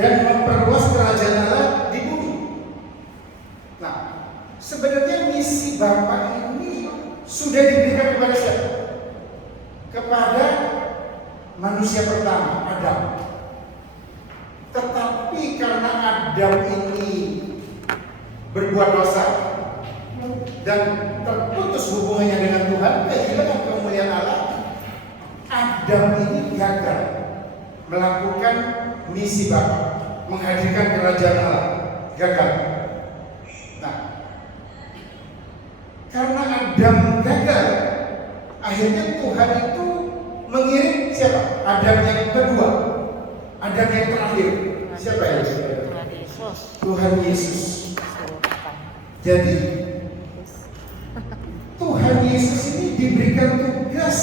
dan memperluas kerajaan Allah di bumi. Nah, sebenarnya misi Bapa ini sudah diberikan kepada siapa? Kepada manusia pertama, Adam. Tetapi karena Adam ini berbuat dosa dan terputus hubungannya dengan Tuhan, kehilangan kemuliaan Allah, Adam ini gagal melakukan misi Bapa, menghadirkan kerajaan Allah, gagal. Nah, karena Adam gagal, akhirnya Tuhan itu mengirim siapa? Adam yang kedua, Adam yang terakhir. Siapa ya? Tuhan Yesus. Jadi Tuhan Yesus ini diberikan tugas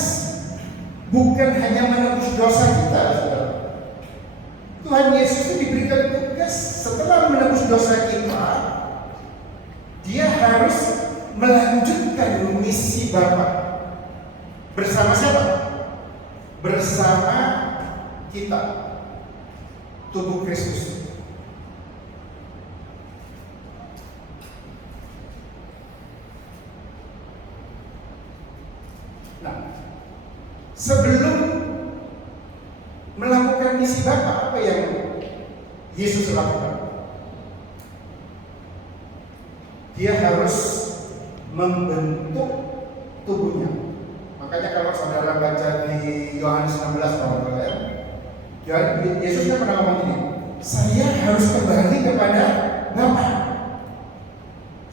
bukan hanya menebus dosa kita, saudara. Tuhan Yesus ini diberikan tugas setelah menebus dosa kita, dia harus melanjutkan misi Bapa. Bersama siapa? Bersama kita, tubuh Kristus. Nah, sebelum melakukan misi Bapa, apa yang Yesus lakukan? Dia harus membentuk tubuhnya. Makanya kalau saudara baca di Yohanes 16 ya, Yesus kan pernah ngomong ini, saya harus kembali kepada Bapa.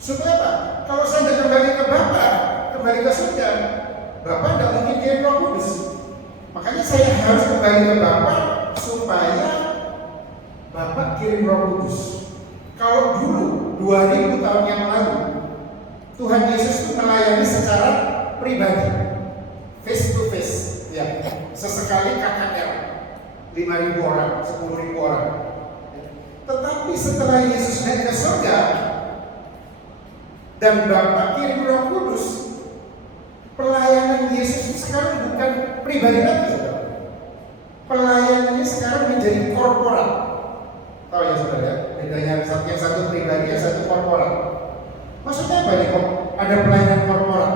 Supaya apa? Kalau saya tidak kembali ke Bapa, kembali ke surga, Bapa tidak mungkin kirim Roh Kudus. Makanya saya harus kembali ke Bapa supaya Bapa kirim Roh Kudus. Kalau dulu 2000 tahun yang lalu Tuhan Yesus itu melayani secara pribadi, face to face, ya, sesekali KKR, 5.000 orang, 10.000 orang. Tetapi setelah Yesus naik ke surga dan Bapa kirim Roh Kudus, pelayanan Yesus sekarang bukan pribadi lagi, saudara. Pelayanannya sekarang menjadi korporat. Tahu ya saudara? Bedanya yang satu pribadi, yang satu korporat. Maksudnya apa nih kok ada pelayanan korporat?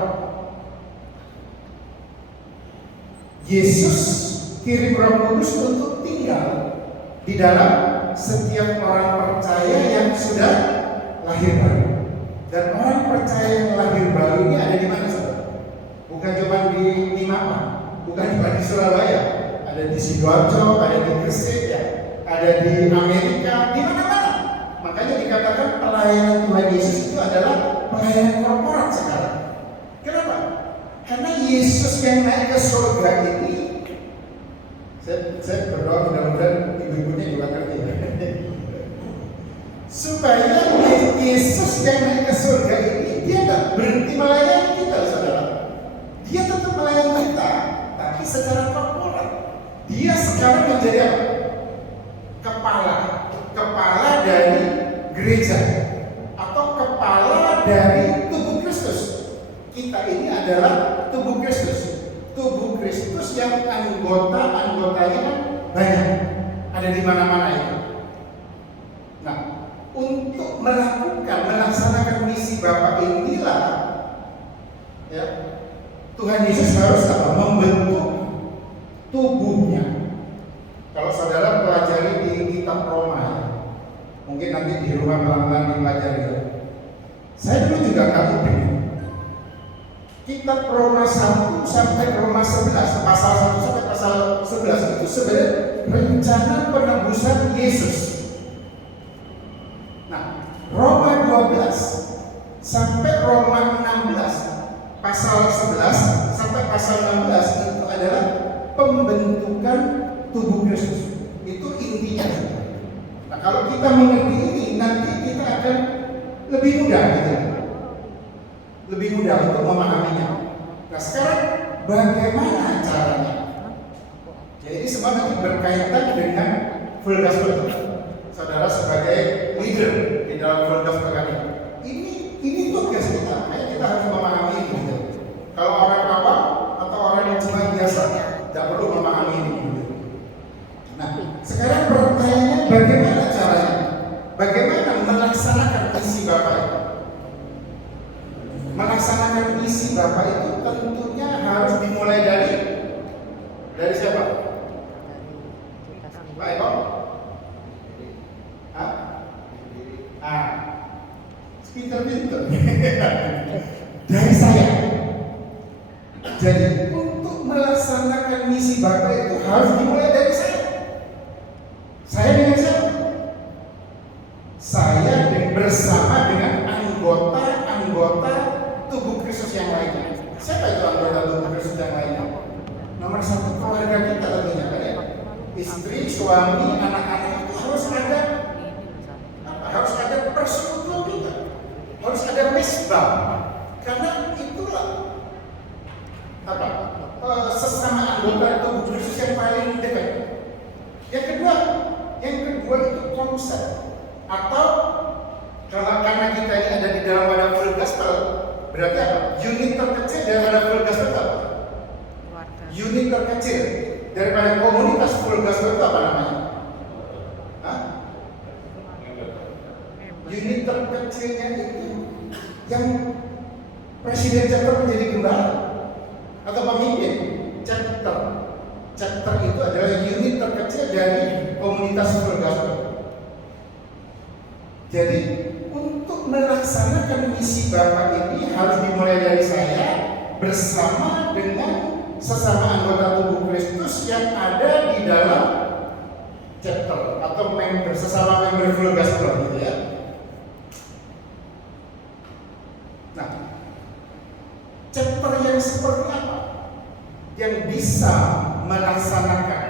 Yesus kirim Roh Kudus untuk tinggal di dalam setiap orang percaya yang sudah lahir baru. Dan orang percaya yang lahir baru ini ada di mana, saudara? Bukan cuma di Mampang, bukan cuma di Surabaya, ada di Sidoarjo, ada di Gresik, ya, ada di Amerika, di mana-mana. Makanya dikatakan pelayanan Tuhan Yesus itu adalah pelayanan korporat sekarang. Kenapa? Karena Yesus yang naik ke surga ini, saya berdoa mudah-mudahan ibu-ibunya juga ngerti ya. Supaya Yesus yang naik ke surga ini, dia tidak berhenti melayani kita, saudara. Dia tetap melayani kita, tapi secara korporat. Dia sekarang menjadi apa? Kepala dari gereja atau kepala dari tubuh Kristus. Kita ini adalah tubuh Kristus. Tubuh Kristus yang anggotanya kan banyak, ada di mana-mana itu. Nah, untuk melaksanakan misi Bapa inilah, ya, Tuhan Yesus harus apa? Membentuk tubuhnya. Kalau saudara pelajari di kitab Roma, ya, mungkin nanti di rumah pelan-pelan dipelajari. Saya dulu juga kaget bingung. Kitab Roma 1 sampai Roma 11, pasal 1 sampai pasal 11 itu sebenarnya rencana penebusan Yesus. Nah, Roma 12 sampai Roma 16, pasal 11 sampai pasal 16 itu adalah pembentukan tubuh Kristus. Itu intinya. Nah, kalau kita mengerti ini, nanti kita akan lebih mudah gitu. Lebih mudah untuk memahaminya. Nah, sekarang bagaimana caranya? Jadi semua nanti berkaitan dengan full gospel. Saudara sebagai leader di dalam full gospel ini tugas kita. Makanya kita harus memahami ini. Gitu. Kalau orang awam atau orang yang cuma biasa, tidak perlu memahami ini. Gitu. Nah, sekarang pertanyaannya bagaimana Jadi untuk melaksanakan misi Bapa itu harus dimulai dari saya. Saya dengan siapa? Saya bersama dengan anggota-anggota tubuh Kristus yang lainnya. Siapa itu anggota tubuh Kristus yang lainnya? Nomor satu, keluarga kita tentunya kan ya. Istri, suami, anak-anak itu harus ada persekutuan kita, harus ada mesbah, karena itulah sesama anggota tubuh Kristus yang paling dekat. Yang kedua itu konsep, atau karena kita ini ada di dalam wadah full gospel, berarti apa? Unit terkecil dari wadah full gospel apa? Unit terkecil daripada komunitas full gospel itu apa namanya? Unit terkecilnya itu yang presiden chapter menjadi gembala atau pemimpin chapter. Chapter itu adalah unit terkecil dari komunitas full gospel. Jadi untuk melaksanakan misi Bapak ini harus dimulai dari saya bersama dengan sesama anggota tubuh Kristus yang ada di dalam chapter atau sesama member full gospel gitu ya. Nah, chapter yang seperti apa yang bisa melaksanakan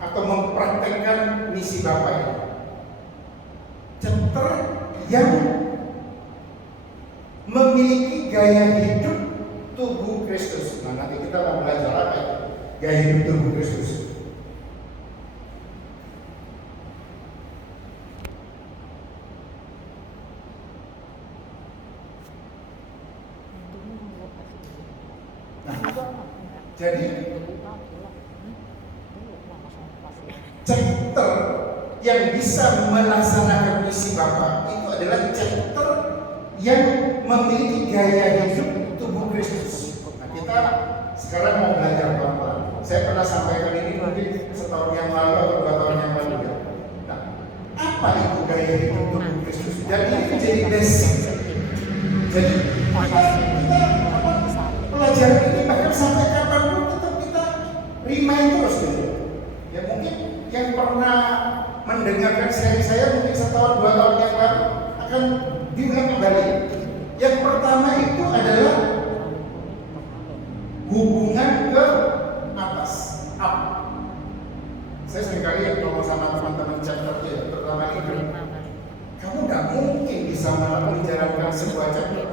atau mempraktekkan misi Bapak ini? Chapter yang memiliki gaya hidup tubuh Kristus. Nah, nanti kita mau belajar apa itu? Gaya hidup tubuh Kristus. Nah, jadi chapter yang bisa melaksanakan misi Bapa itu adalah chapter yang memiliki gaya hidup tubuh Kristus. Nah, kita sekarang mau belajar pelan-pelan. Saya pernah sampaikan ini mungkin setahun yang lalu atau 2 tahun yang lalu ya. Nah, apa itu gaya hidup tubuh Kristus? Jadi ini jadi basic. Jadi kita pelajaran ini bahkan sampai kapanpun tetap kita remind terus gitu. Ya mungkin yang pernah mendengarkan seri saya mungkin setahun 2 tahun yang lalu akan diulang kembali. Yang pertama itu adalah hubungan ke atas, up. Saya seringkali ngomong sama teman-teman chapter ya, terutama itu. Kamu nggak mungkin bisa menjalankan sebuah chapter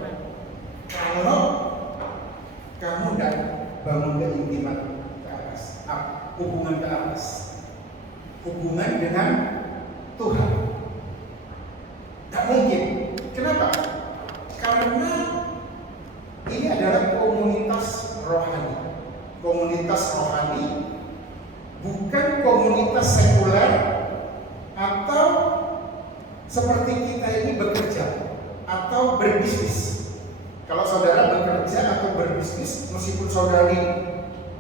kalau kamu nggak bangun keintiman ke atas, up, hubungan ke atas, hubungan dengan Tuhan. Nggak mungkin. Kenapa? Karena ini adalah komunitas rohani. Komunitas rohani bukan komunitas sekuler atau seperti kita ini bekerja atau berbisnis. Kalau saudara bekerja atau berbisnis, meskipun saudari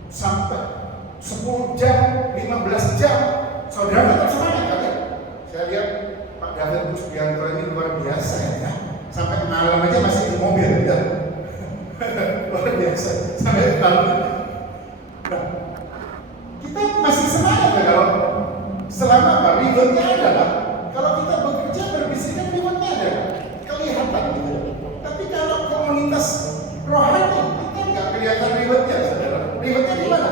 sampai 10 jam, 15 jam, saudara tetap semangat kan ya? Saya lihat Pak David Kusbianto ini luar biasa ya. Sampai malam aja masih di mobil ya. Luar biasa. Sampai malam. Nah, kita masih semangat ya kalau selama apa? Rewardnya adalah kalau kita bekerja berbisnis kan rewardnya ada. Kelihatan gitu. Tapi kalau komunitas rohani kita nggak kelihatan rewardnya, saudara. Rewardnya di mana?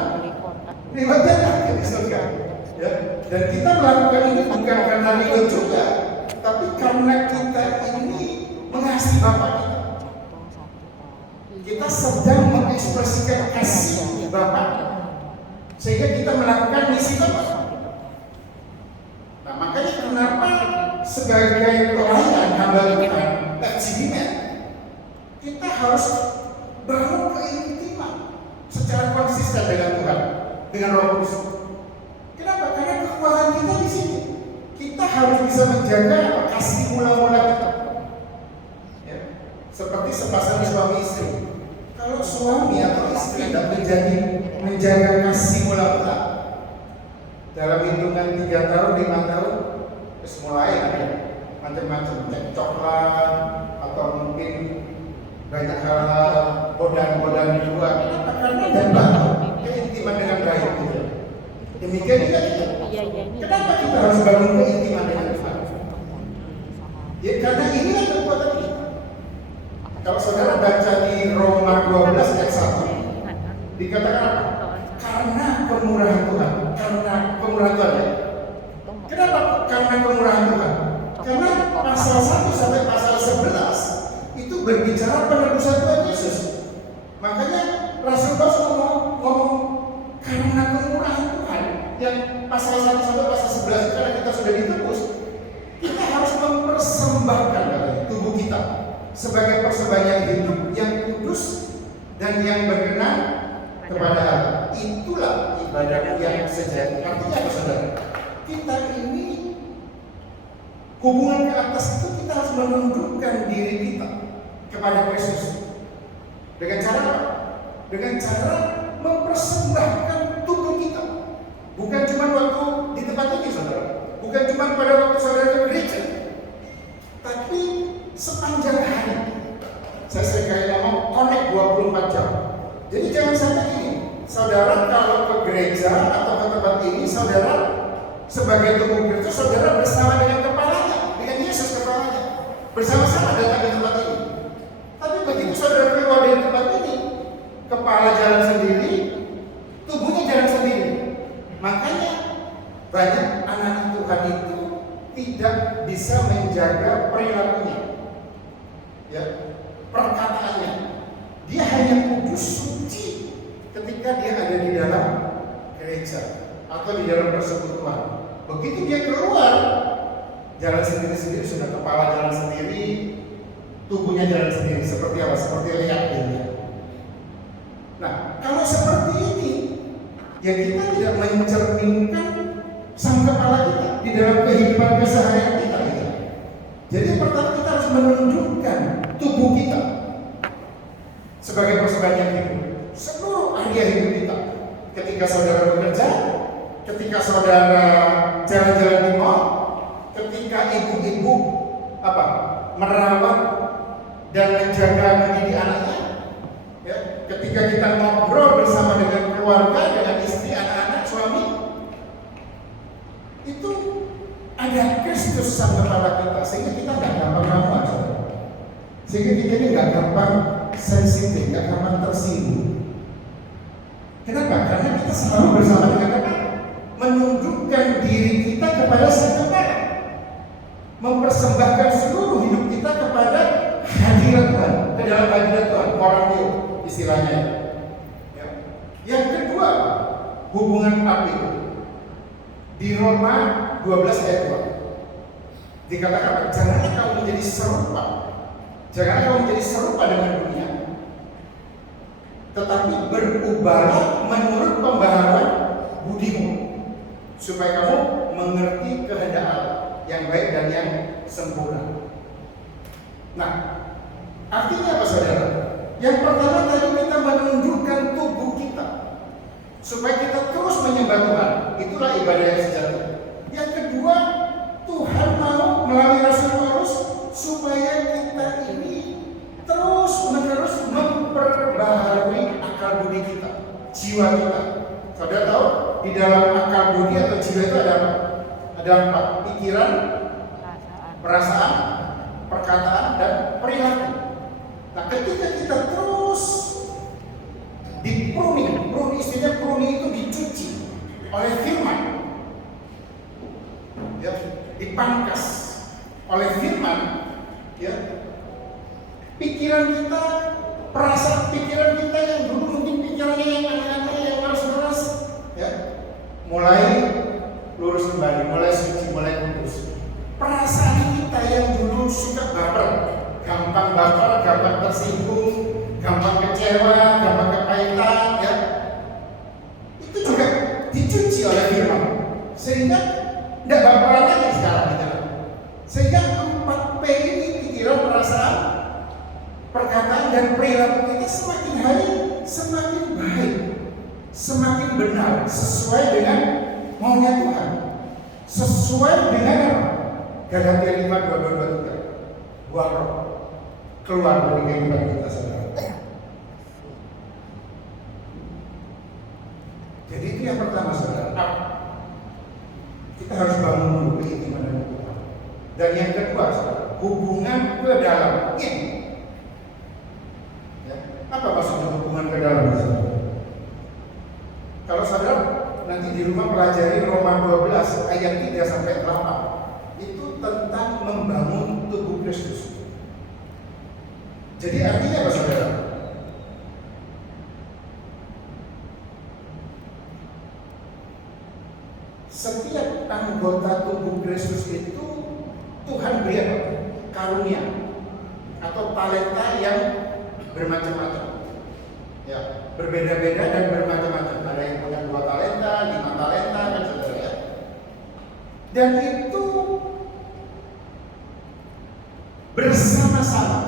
Rewardnya ada di surga. Ya. Dan kita melakukan ini bukan karena reward juga, tapi karena kita ini mengasihi Bapa kita. Kita sedang mengekspresikan kasih Bapa, sehingga kita melakukan misi Bapa. Nah, makanya kenapa sebagai pelayan hamba Tuhan, achievement, kita harus bangun keintiman secara konsisten dengan Tuhan, dengan Roh Kudus. Kenapa? Karena kekuatan kita di sini. Kita harus bisa menjaga kasih mula-mula kita. Ya. Seperti sepasang suami istri. Kalau suami atau istri tidak menjaga kasih mula-mula, dalam hitungan 3 tahun, 5 tahun, terus mulai ada macam-macam cekcok lah, atau mungkin banyak hal-hal godaan-godaan di luar. Kenapa? Karena dan bangun keintiman dengan baik gitu. Demikian juga kita. Kenapa kita harus bangun keintiman dengan Tuhan? Ya karena inilah kekuatan kita. Kalau saudara baca di Roma 12 ayat 1, dikatakan apa? Karena kemurahan Tuhan. Karena kemurahan Tuhan ya. Kenapa? Karena kemurahan Tuhan. Karena pasal 1 sampai pasal 11 itu berbicara penebusan Tuhan Yesus. Makanya Rasul Paulus ngomong karena kemurahan Tuhan, yang pasal 1 sampai pasal 11 karena kita sudah ditebus, kita harus mempersembahkan tubuh kita sebagai persembahan yang hidup, yang kudus dan yang berkenan kepada Allah. Itulah ibadah yang sejati. Artinya apa saudara? Kita ini hubungan ke atas itu kita harus menundukkan diri kita kepada Kristus. Dengan cara apa? Dengan cara mempersembahkan tubuh kita. Bukan cuma waktu di tempat ini saudara, bukan cuma pada waktu saudara ke gereja, tapi sepanjang hari. Saya sering kali ngomong connect 24 jam. Jadi jangan sampai ini, saudara kalau ke gereja atau ke tempat ini, saudara sebagai tubuh Kristus, saudara bersama dengan kepalanya, dengan Yesus kepalanya, bersama-sama datang ke tempat ini. Tapi begitu saudara keluar dari tempat ini, kepala jalan sendiri, tubuhnya jalan sendiri. Makanya banyak anak Tuhan itu tidak bisa menjaga perilakunya, ya, perkataannya. Dia hanya kudus suci ketika dia ada di dalam gereja atau di dalam persekutuan. Begitu dia keluar, jalan sendiri-sendiri, sudah kepala jalan sendiri, tubuhnya jalan sendiri. Seperti apa? Seperti lihat dia. Nah, kalau seperti ini, ya kita tidak mencerminkan sang kepala kita di dalam kehidupan keseharian kita. Jadi pertama kita harus menunjukkan tubuh kita sebagai persembahan yang hidup. Seluruh area hidup kita. Ketika saudara bekerja, ketika saudara jalan-jalan di mall, ketika ibu-ibu merawat dan menjaga mendidik anaknya, ya, ketika kita ngobrol bersama dengan keluarga, dengan istri, anak-anak, suami, itu ada Kristus sang kepala kita, sehingga kita nggak gampang rapuh, sehingga kita ini nggak gampang sensitif, nggak gampang tersinggung. Kenapa? Karena kita selalu bersama dengan kepala, menunjukkan diri kita kepada sang kepala, mempersembahkan seluruh hidup kita kepada hadirat Tuhan, ke dalam hadirat Tuhan, koranio istilahnya. Ya. Yang kedua, hubungan api. Di Roma 12 ayat 2 dikatakan, janganlah kamu menjadi serupa, janganlah kamu menjadi serupa dengan dunia, tetapi berubahlah menurut pembaharuan budimu, supaya kamu mengerti kehendak Allah yang baik dan yang sempurna. Nah, artinya apa saudara? Yang pertama tadi kita menunjukkan tubuh kita supaya kita terus menyembah Tuhan. Itulah ibadah yang sejati. Yang kedua, Tuhan mau melalui Rasul Paulus supaya kita ini terus menerus memperbaharui akal budi kita, jiwa kita. Saudara tahu di dalam akal budi atau jiwa itu ada apa? Ada 4: pikiran, perasaan, perkataan, dan perilaku. Nah, ketika kita terus di-pruning istilahnya pruning itu dicuci oleh firman, ya, dipangkas oleh firman, ya, pikiran kita, perasaan pikiran kita yang dulu mungkin pikirannya yang aneh-aneh, yang keras-keras, ya, mulai lurus kembali, mulai suci, mulai kudus. Perasaan kita yang dulu suka baper, gampang baper, gampang tersinggung, gampang kecewa, gampang kepahitan, ya, itu juga dicuci oleh firman, sehingga tidak baperan lagi sekarang gitu. Sehingga 4P ini, pikiran, perasaan, perkataan, dan perilaku kita semakin hari semakin baik, semakin benar, sesuai dengan maunya Tuhan, sesuai dengan Galatia 5:22-23, buah roh keluar dari kehidupan kita saudara. Jadi itu yang pertama, saudara. Kita harus bangun dulu keintiman dengan Tuhan. Dan yang kedua, saudara, hubungan ke dalam ini. Ya. Apa maksudnya hubungan ke dalam, saudara? Kalau saudara nanti di rumah pelajari Roma 12 ayat 3 sampai 8, itu tentang membangun tubuh Kristus. Jadi artinya apa, saudara? Setiap anggota tubuh Kristus itu Tuhan beri apa? Karunia atau talenta yang bermacam-macam. Ya, berbeda-beda dan bermacam-macam. Ada yang punya 2 talenta, 5 talenta, dan saudara ya. Dan itu bersama-sama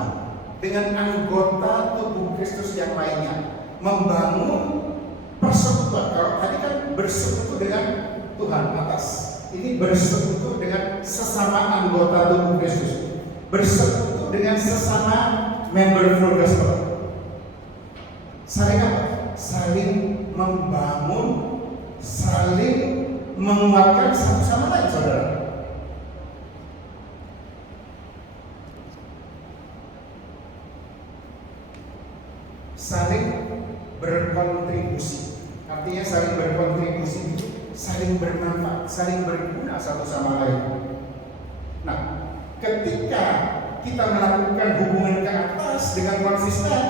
dengan anggota tubuh Kristus yang lainnya membangun persekutuan. Kalau tadi kan bersekutu dengan Tuhan atas, ini bersekutu dengan sesama anggota tubuh Kristus, bersekutu dengan sesama member Full Gospel. Saling apa? Saling membangun, saling menguatkan satu sama lain, saudara. Saling berkontribusi. Artinya saling berkontribusi itu saling bermanfaat, saling berguna satu sama lain. Nah, ketika kita melakukan hubungan ke atas dengan konsisten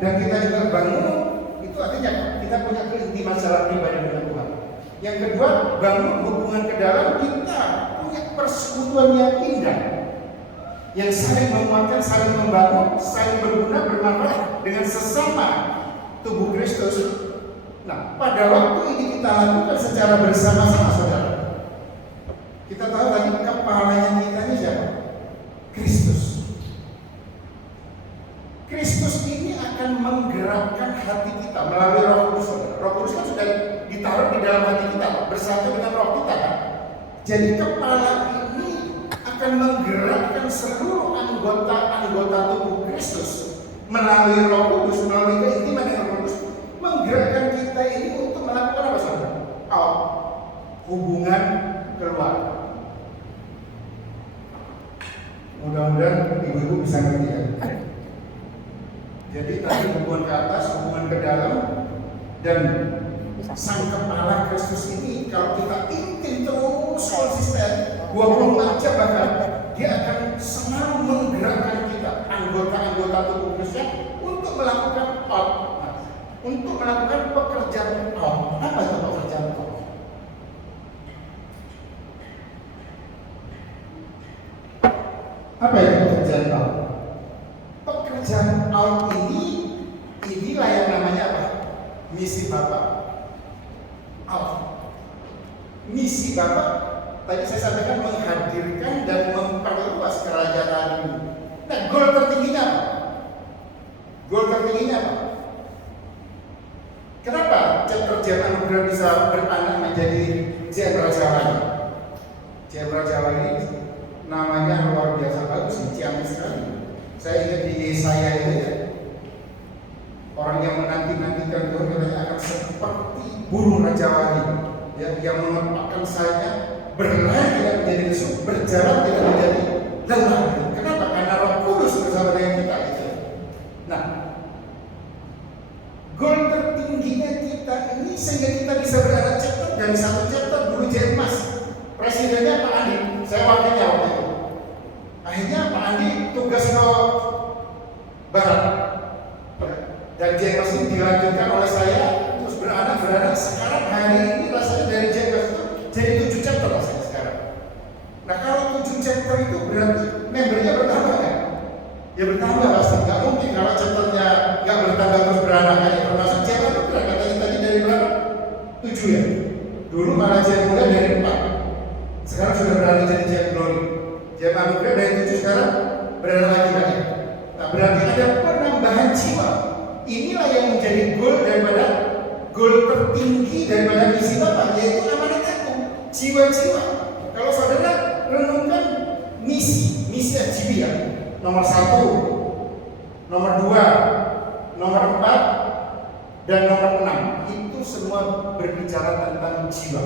dan kita juga bangun, itu artinya kita punya keintiman secara pribadi dengan Tuhan. Yang kedua, bangun hubungan ke dalam, kita punya persekutuan yang indah, yang saling menguatkan, saling membangun, saling berguna, bermanfaat dengan sesama tubuh Kristus. Nah, pada waktu ini kita lakukan secara bersama-sama, saudara. Kita tahu tadi kepalanya kita ini siapa? Kristus. Kristus ini akan menggerakkan hati kita melalui Roh Kudus, saudara. Roh Kudus kan sudah ditaruh di dalam hati kita, bersatu dengan roh kita kan. Jadi kepala ini akan menggerakkan seluruh anggota tubuh Kristus melalui Roh Kudus, melalui keintiman dengan Roh Kudus, menggerakkan kita ini untuk melakukan apa, saudara? Hubungan keluar. Mudah-mudahan ibu-ibu bisa ngerti ya. Jadi tadi hubungan ke atas, hubungan ke dalam, dan sang kepala Kristus ini kalau kita intim terus konsisten 24 jam bahkan, dia akan selalu menggerakkan kita, anggota-anggota tubuh Kristus, untuk melakukan untuk melakukan pekerjaan Allah. Apa itu pekerjaan Allah? Apa itu pekerjaan Allah? Pekerjaan Allah inilah yang namanya apa? Misi Bapa. Allah. Misi Bapa tadi saya sampaikan menghadirkan dan memperluas kerajaan ini. Nah, goal tertingginya apa? Goal tertingginya apa? Kenapa chapter Jem Anugerah bisa beranak menjadi Jem Raja Wali? Jem Raja Wali namanya luar biasa bagus, ciamik sekali. Saya ingat di Yesaya itu ya, orang yang menanti-nantikan Tuhan katanya akan seperti burung Raja Wali ya, yang mengepakkan sayapnya, berlari tidak menjadi lesu, berjalan tidak menjadi lelah. Kenapa? Karena Roh Kudus bersama dengan kita gitu. Nah, goal tertingginya kita ini sehingga kita bisa berada chapter, dari satu chapter dulu jadi emas. Presidennya Pak Andi, saya wakilnya waktu itu. Akhirnya Pak Andi tugas ke Barat, dan JMS ini dilanjutkan oleh saya, terus beranak. Sekarang hari ini rasanya dari JMS itu jadi 7 chapter rasanya sekarang. Nah, kalau 7 chapter itu berarti membernya bertambah kan? Ya bertambah pasti, nggak mungkin kalau chapternya nggak bertambah terus beranak aja. Termasuk JMS itu katanya tadi dari berapa? 7 ya? Dulu malah JMS muda dari 4, sekarang sudah berani jadi JMS Glory. JMS Anugerah dari 7 sekarang beranak lagi kan? Nah, berarti ada penambahan jiwa. Inilah yang menjadi goal tertinggi daripada misi Bapak, yaitu amanat aku, jiwa-jiwa. Kalau saudara renungkan misi Ajibia, nomor 1, nomor 2, nomor 4, dan nomor 6. itu semua berbicara tentang jiwa.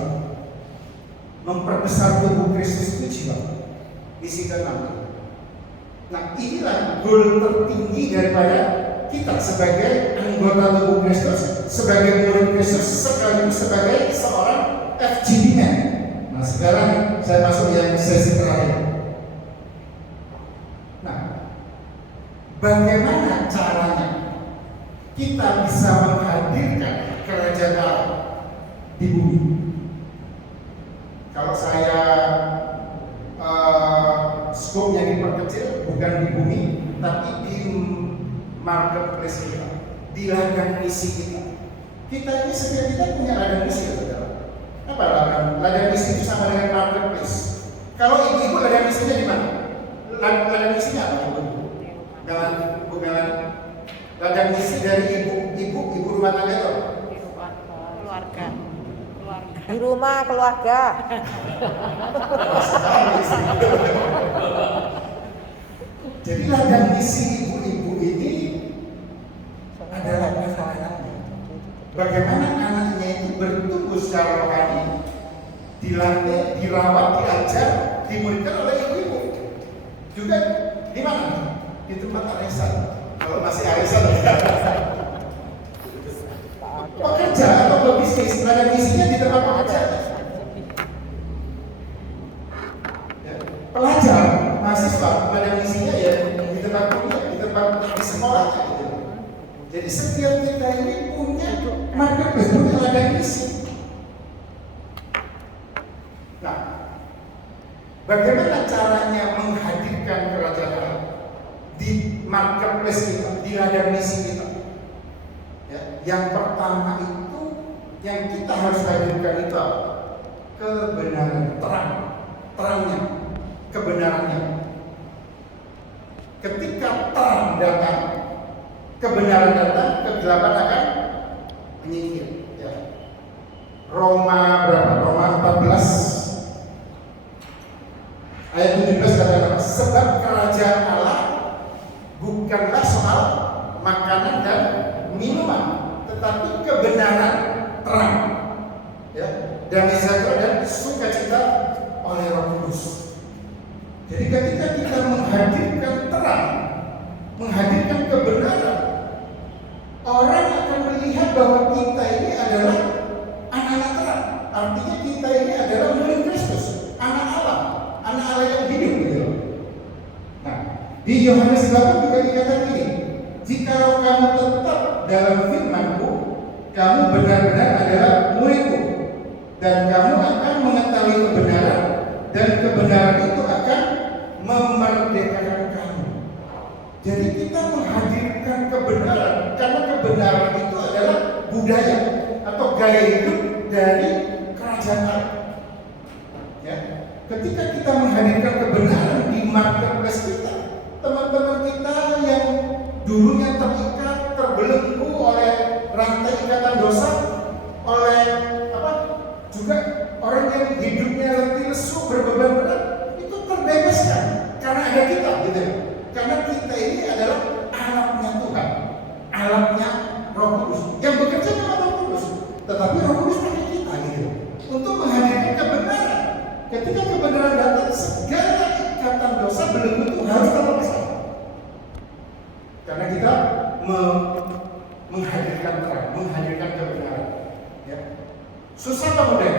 Memperbesar tubuh Kristus itu jiwa. Misi ke-6. Nah, inilah goal tertinggi daripada kita sebagai anggota tubuh Kristus, sebagai murid Kristus, sekaligus sebagai seorang FGD man. Nah, sekarang saya masuk yang sesi terakhir. Nah, bagaimana caranya kita bisa menghadirkan kerajaan Allah di bumi? Kalau saya skopnya diperkecil, bukan di bumi, tapi di marketplace kita, di ladang misi kita. Kita ini setiap kita punya ladang misi, saudara. Apa ladang misi itu sama dengan marketplace? Kalau ibu-ibu ladang misinya di mana? Ladang misinya apa, ibu? Bukan ladang misi dari ibu rumah tangga itu? Keluarga. Di rumah keluarga. Jadi ladang misi ibu-ibu ini adalah anak-anaknya. Bagaimana anaknya itu bertumbuh secara rohani, dilatih, dirawat, diajar, dimuridkan oleh ibu-ibu. Juga di mana? Di tempat arisan. Kalau masih arisan, pekerja atau pebisnis, ladang misinya di tempat pekerja. Ya. Pelajar, mahasiswa, ladang misinya ya di tempat kuliah, di sekolah. Gitu. Jadi setiap kita ini punya marketplace, punya ladang misi. Nah, bagaimana caranya menghadirkan kerajaan Allah di marketplace kita, di ladang misi kita? Ya, yang pertama itu yang kita harus hadirkan itu apa? Kebenaran, terangnya, kebenarannya. Ketika terang datang, kebenaran datang, kegelapan akan menyingkir. Ya. Roma berapa? Roma 14 ayat 17 katakan, sebab kerajaan Allah bukanlah soal makanan dan minuman, tetapi kebenaran, terang, ya, damai sejahtera dan sukacita oleh Roh Kudus. Jadi ketika kita menghadirkan terang, menghadirkan kebenaran, orang akan melihat bahwa kita ini adalah anak-anak terang. Artinya kita ini adalah murid Kristus, anak Allah yang hidup, gitu. Nah, di Yohanes 8 juga dikatakan ini, jikalau kamu tetap dalam firman-Ku, kamu benar-benar adalah murid-Ku, dan kamu akan mengetahui kebenaran, dan kebenaran itu akan memerdekakan kamu. Jadi kita menghadirkan kebenaran, karena kebenaran itu adalah budaya atau gaya hidup dari kerajaan Allah. Ya. Ketika kita menghadirkan kebenaran di marketplace kita, teman-teman kita yang dulunya terikat, terbelenggu oleh rantai ikatan dosa, oleh juga orang yang hidupnya letih lesu, berbeban berat, itu terbebaskan karena ada kita, gitu. Karena kita ini adalah alatnya Tuhan, alatnya Roh Kudus yang bekerja dengan Roh Kudus, tetapi Roh Kudus pakai kita, gitu, untuk menghadirkan kebenaran. Ketika kebenaran datang, segala ikatan dosa belenggu itu harus terlepaskan. Karena kita menghadirkan terang, menghadirkan kebenaran. Ya. Susah atau mudah?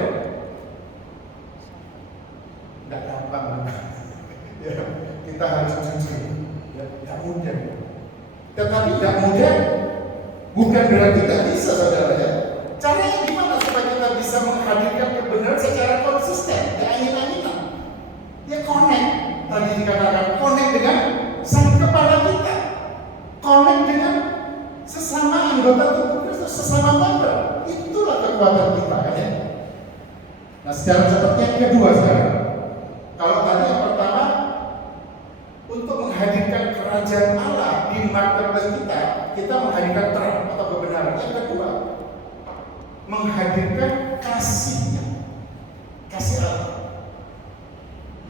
Tidak gampang. Ya. Kita harus jujur. Ya. Tidak mudah. Tetapi tidak mudah bukan berarti tidak bisa, saudara. Ya. Caranya gimana supaya kita bisa menghadirkan kebenaran secara konsisten? Ya, angin-anginan. Ya, connect. Tadi dikatakan connect dengan sang kepala kita, connect dengan sesama anggota tubuh Kristus, sesama member. Itulah kekuatan kita, kan ya? Nah, secara cepat yang kedua sekarang. Kalau tadi yang pertama untuk menghadirkan kerajaan Allah di marketplace kita, kita menghadirkan terang atau kebenaran. Yang kedua, menghadirkan kasihnya, kasih Allah.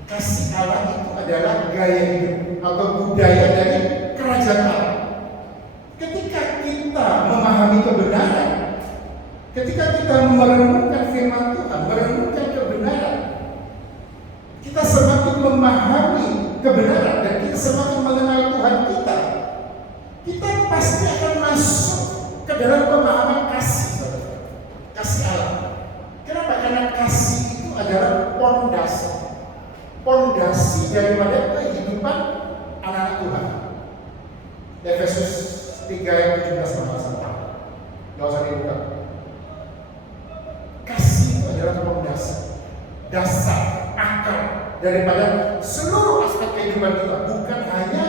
Kasih Allah itu adalah gaya hidup atau budaya dari kerajaan Allah. Ketika kita memahami kebenaran, Ketika kita merenungkan firman Tuhan, merenungkan kebenaran, kita semakin memahami kebenaran dan kita semakin mengenal Tuhan kita. Kita pasti akan masuk ke dalam pemahaman kasih, saudara. Kasih Allah. Kenapa? Karena kasih itu adalah pondasi daripada kehidupan anak Tuhan. Efesus 3 ayat 17 sama-sama. Gak usah dibuka. Kasih itu adalah pondasi, dasar, akar daripada seluruh aspek kehidupan kita. Bukan hanya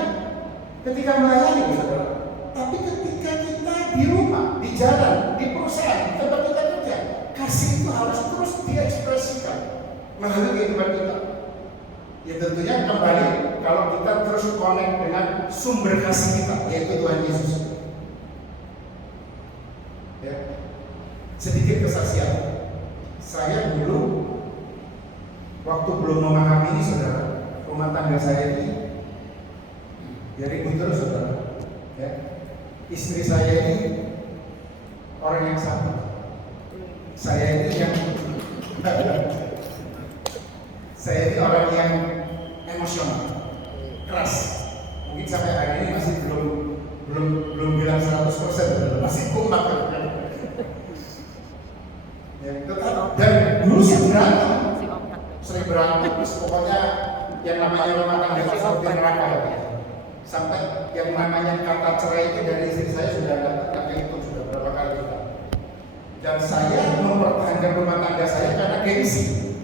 ketika melayani, saudara, tapi ketika kita di rumah, di jalan, di perusahaan, di tempat kita kerja. Kasih itu harus terus diekspresikan melalui kehidupan kita. Ya tentunya kembali kalau kita terus connect dengan sumber kasih kita, yaitu Tuhan Yesus. Ya. Sedikit kesaksian. Saya dulu waktu belum memahami ini, saudara, rumah tangga saya ini ya ribut terus, saudara. Ya. Istri saya ini orang yang sabar. Saya ini orang yang emosional, keras. Mungkin sampai hari ini masih belum bilang 100%, masih kumat kan. Ya, dan dulu sering berantem, pokoknya yang namanya rumah tangga seperti neraka ya. Sampai yang namanya kata cerai itu dari istri saya sudah datang itu sudah berapa kali kita. Dan saya mempertahankan rumah tangga saya karena gengsi,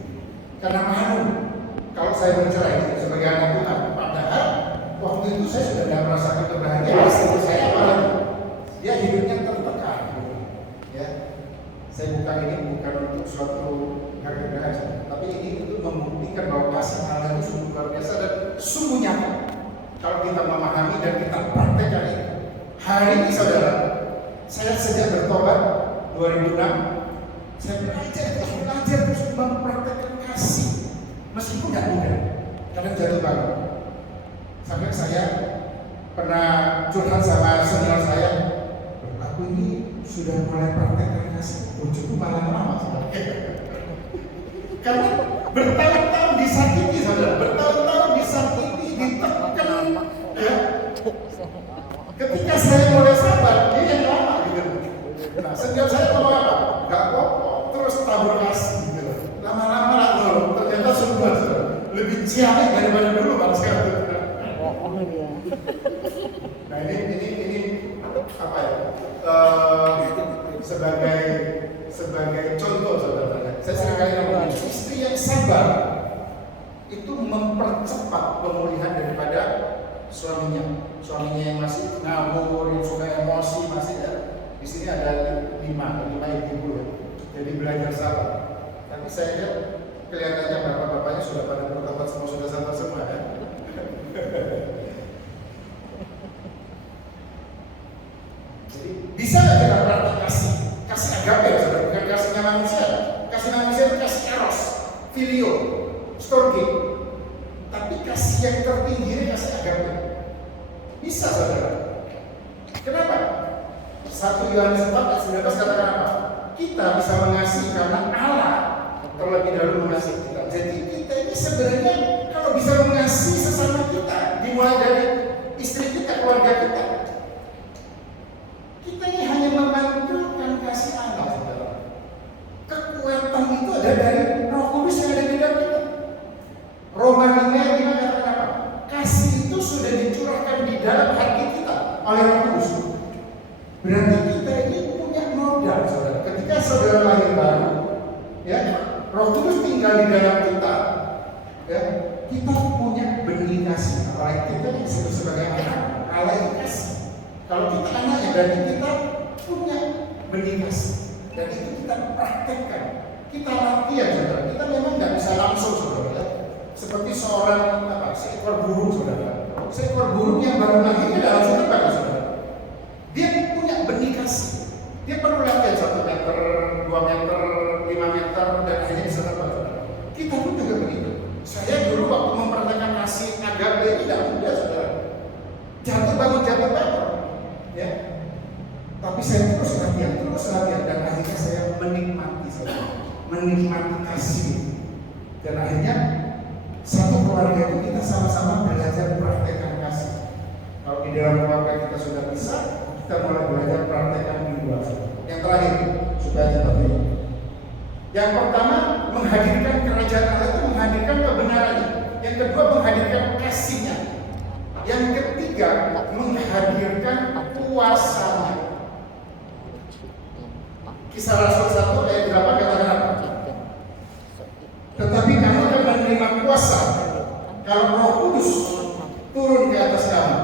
karena malu kalau saya bercerai sebagai anak Tuhan. Padahal waktu itu saya sudah tidak merasakan kebahagiaan. Istri saya malah dia hidupnya tertekan. Ya, saya bukan ini bukan untuk suatu harga, tapi ini untuk membuktikan bahwa kasih Allah itu sungguh luar biasa dan sungguh nyata. Kalau kita memahami dan kita praktekkan itu. Hari ini, saudara, saya sejak bertobat 2006, saya belajar terus mempraktekkan kasih, meskipun tidak mudah, kadang jatuh bangun. Sampai saya pernah curhat sama senior saya, aku ini sudah mulai praktekkan kasih, bojoku malah lama, saudara. Karena bertahun-tahun disakiti, saudara, bertahun-tahun disakiti, ditekan, ya. Ketika saya mulai sabar, dia yang lama, gitu. Nah, senior saya ngomong apa? Gak apa-apa, terus tabur kasih, gitu. Lama-lama lah, ternyata semua lebih ciamik daripada dulu, malah sekarang. Nah, ini apa ya? Sebagai contoh, saudara, saya seringkali ngomong, istri yang sabar itu mempercepat pemulihan daripada suaminya yang masih ngawur, yang suka emosi masih ya. Di sini ada 5 ibu ya. Jadi belajar sabar. Tapi saya lihat kelihatannya bapak-bapaknya sudah pada bertobat semua, sudah sabar semua ya. Jadi bisa nggak kita praktek kasih agape ya, saudara? Bukan kasihnya manusia. Kasih manusia itu kasih eros, filio, storge. Tapi kasih yang tertinggi ini kasih agape. Bisa, saudara. Kenapa? 1 Yohanes 4 ayat 19 katakan apa? Kita bisa mengasihi karena Allah terlebih dahulu mengasihi kita. Jadi kita ini sebenarnya kalau bisa mengasihi sesama kita, dimulai dari istri kita, keluarga kita. Kita ini hanya memantulkan kasih Allah, saudara. Kekuatan itu ada dari Roh Kudus yang ada di dalam kita. Roma 5 ayat 5 katakan apa? Kasih itu sudah dicurahkan di dalam hati kita oleh Roh Kudus. Berarti kita ini punya modal, saudara. Ketika saudara lahir baru, ya, Roh Kudus tinggal di dalam kita, ya, kita punya benih kasih. Apalagi kita yang disebut sebagai anak Allah yang kasih. Kalau kita anaknya, berarti kita punya benih kasih. Dan itu kita praktekkan, kita latihan, saudara. Kita memang nggak bisa langsung, saudara. Ya. Seperti seekor burung, saudara. Seekor burung yang baru lahir tidak langsung terbang, saudara. Dia punya benih kasih. Dia perlu latihan 1 meter, 2 meter, 5 meter, dan akhirnya bisa terbang, saudara. Kita pun juga begitu. Saya dulu waktu mempraktekkan kasih agape ini tidak mudah, saudara. Jatuh bangun. Ya. Tapi saya terus latihan, dan akhirnya saya menikmati kasih, dan akhirnya satu keluarga itu kita sama-sama belajar praktekkan kasih. Kalau di dalam keluarga kita sudah bisa, kita mulai belajar praktekkan di luar. Yang terakhir, supaya cepat ini. Yang pertama, menghadirkan kerajaan Allah itu menghadirkan kebenarannya. Yang kedua, menghadirkan kasihnya. Yang ketiga, menghadirkan kuasanya. Kisah Rasul 1 ayat 8 katakan apa? Tetapi kamu akan menerima kuasa kalau Roh Kudus turun ke atas kamu,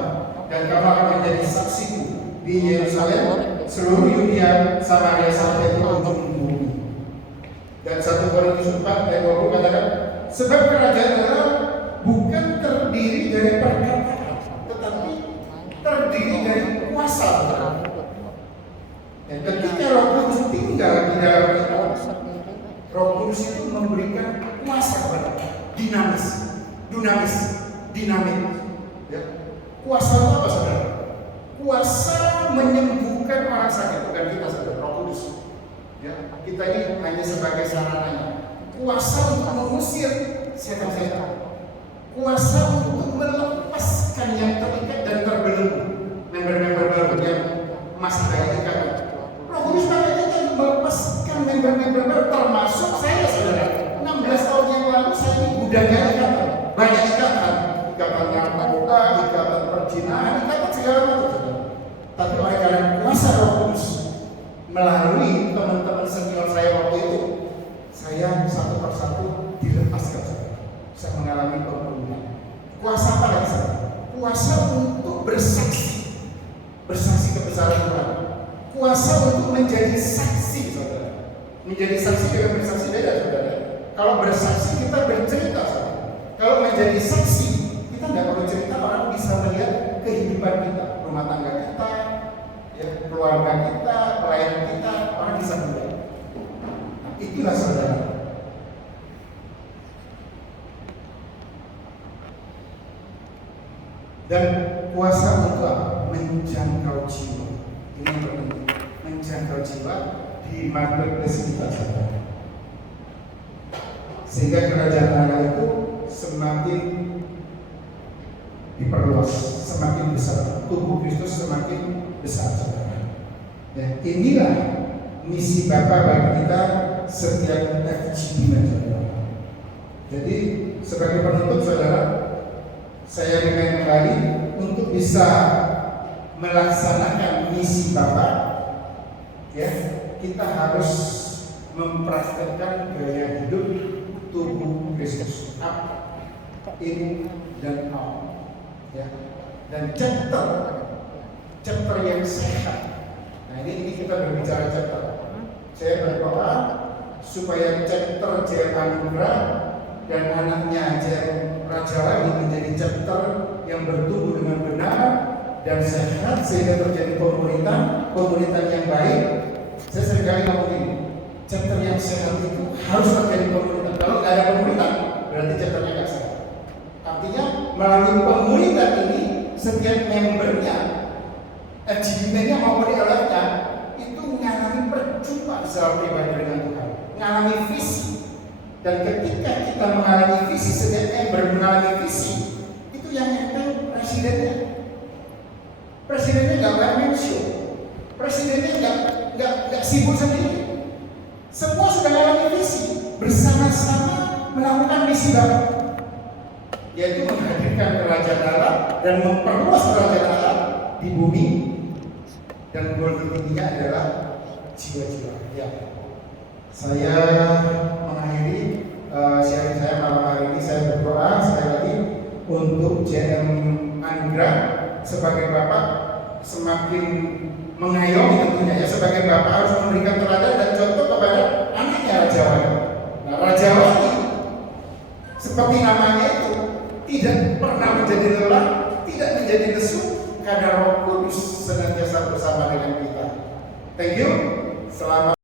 dan kamu akan menjadi saksiku di Yerusalem, seluruh Yudea, Samaria sampai ke ujung bumi. Dan 1 Korintus 4 ayat 20 katakan, sebab kerajaan Allah bukan terdiri dari perkataan, tetapi terdiri dari kuasa. Dan ketika Roh Kudus tinggal di dalam kita, Roh Kudus itu memberikan kuasa kepada kita. Dinamik. Ya. Kuasa itu apa, saudara? Kuasa menyembuhkan orang sakit, bukan kita, saudara. Roh Kudus. Ya. Kita ini hanya sebagai sarananya. Kuasa untuk mengusir setan-setan. Kuasa untuk melepaskan yang terikat dan terbelenggu. Member-member baru yang masih banyak ikatan. Roh Kudus makanya melepaskan member-member baru, termasuk saya, saudara. 16 tahun yang lalu saya ini budaya ikatan, banyak ikatan narkoba, ikatan perzinahan, ikatan segala macam, saudara. Tapi oleh karena kuasa Roh Kudus melalui teman-teman senior saya waktu itu, saya satu persatu dilepaskan, saudara. Saya mengalami pemulihan. Kuasa apa lagi, saudara? Kuasa untuk bersaksi kebesaran Tuhan. Kuasa untuk menjadi saksi, saudara. Menjadi saksi dengan bersaksi beda, saudara. Kalau bersaksi kita bercerita, saudara. Kalau menjadi saksi, kita nggak perlu cerita, orang bisa melihat kehidupan kita, rumah tangga kita, ya, keluarga kita, pelayanan kita, orang bisa melihat. Nah, itulah, saudara. Dan kuasa untuk apa? Menjangkau jiwa. Ini yang penting. Menjangkau jiwa di marketplace kita, saudara. Sehingga kerajaan Allah itu semakin diperluas, semakin besar. Tubuh Kristus semakin besar, saudara. Ya, inilah misi Bapa bagi kita setiap FGB, saudara. Jadi sebagai penutup, saudara, saya ingin kembali untuk bisa melaksanakan misi Bapa. Ya, kita harus mempraktekkan gaya hidup tubuh Kristus, up, in, dan out. Ya. Dan chapter yang sehat. Nah, ini kita berbicara chapter. Saya berdoa supaya chapter J. Anugrah dan anaknya J. Raja lagi menjadi chapter yang bertumbuh dengan benar dan sehat, sehingga terjadi pemuritan yang baik. Saya seringkali ngomong ini, chapter yang sehat itu harus terjadi pemuritan. Kalau nggak ada pemuritan, berarti chapternya nggak sehat. Artinya melalui pemuritan ini, setiap membernya, FGB-nya maupun LF-nya itu mengalami perjumpaan secara pribadi dengan Tuhan, mengalami visi. Dan ketika kita mengalami visi, setiap member mengalami visi, itu yang nempel presidennya. Presidennya nggak mention, presidennya nggak sibuk sendiri. Semua sudah mengalami visi, bersama-sama melakukan misi Bapa, yaitu menghadirkan kerajaan Allah dan memperluas kerajaan Allah di bumi, dan goal intinya adalah jiwa-jiwa. Ya, saya mengakhiri sharing saya malam hari ini. Saya berdoa sekali lagi untuk JM Anugrah sebagai Bapak semakin mengayomi, tentunya ya, sebagai Bapak harus memberikan teladan dan contoh kepada anaknya Raja Wali. Nah, Raja Wali seperti namanya itu tidak pernah menjadi lelah, tidak menjadi lesu, karena Roh Kudus senantiasa bersama dengan kita. Thank you. Selamat